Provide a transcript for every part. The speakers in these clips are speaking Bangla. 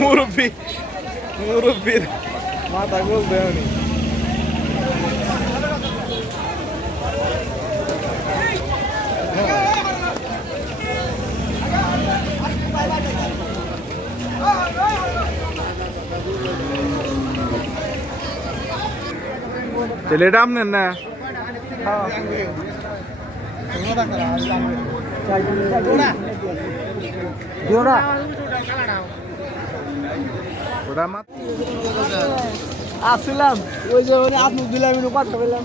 মুরব্বী মুরব্বীর মাথা গোল দেয়নি। তাহলে এটা আপনার না? আসলাম ওই যে আপনি দিলাম কথা বললাম।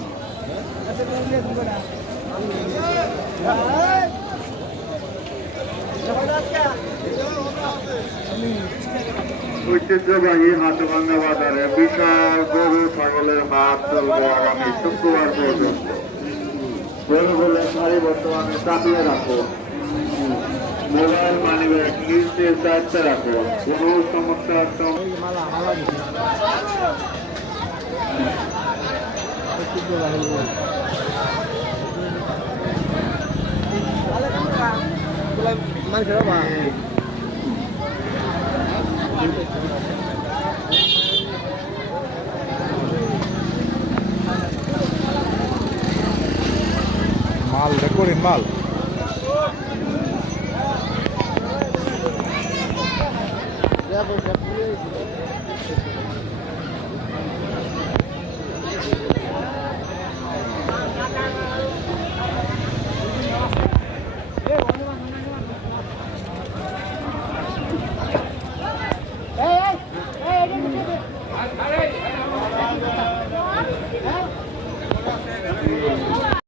ঐতিহ্যবাহী হাটভাঙ্গা বাজারে বিশাল গরু ছাগলের হাট চলবে আগামী শুক্রবার পর্যন্ত। গরুগুলো সারি বর্তমানে চাপিয়ে রাখো, মোবাইল মানিব্যাগ নিচে চাইতে রাখো, কোনো সমস্যা মাল রেকর্ডিং মাল।